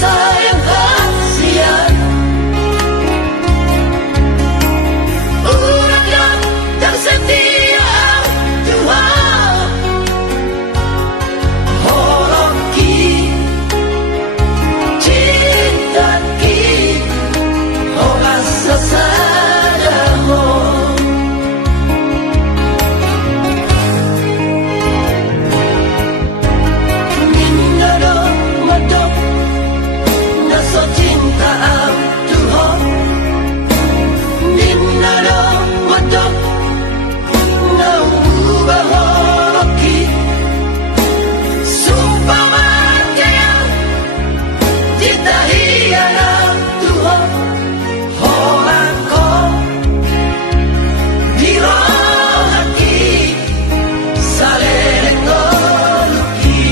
sayang kasihan. Urangkan dan setia Tuhan. Holoki cinta ki orang sesadaho. Minado madok naso cinta Tuhan. Minado madok na ubah holoki. Sumpah mati cinta hiana Tuhan. Holako di rohaki saling ngoluki.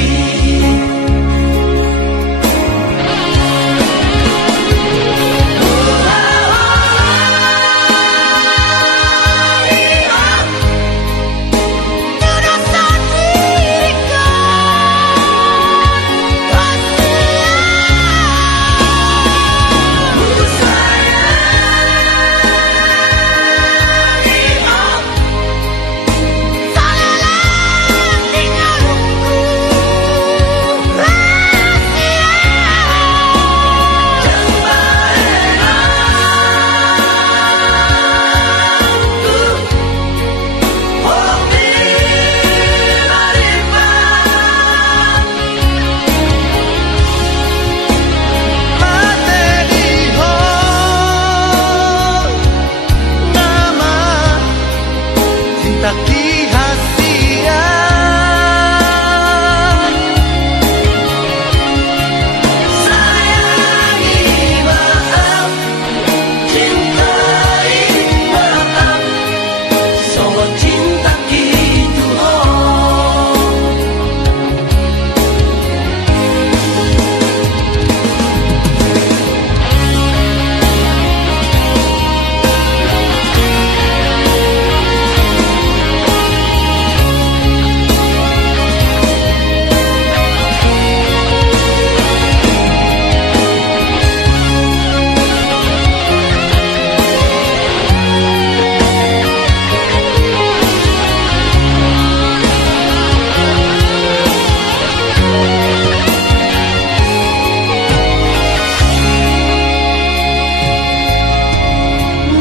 Taki hasian Sayangi maaf, cintai maaf, semua cinta gitu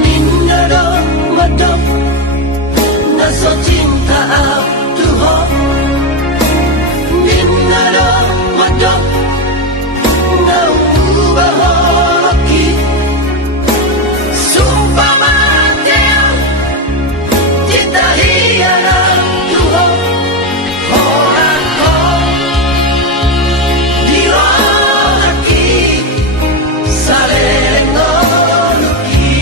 Minado madok naso cinta Tuhan. Minado madok na ubah holoki. Sumpah mati cinta hiana Tuhan. Holako di rohaki saling ngoluki.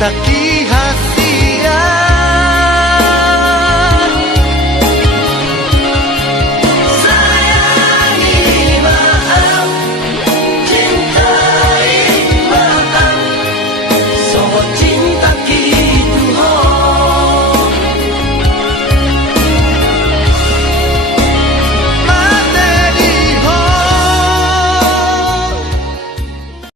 Taki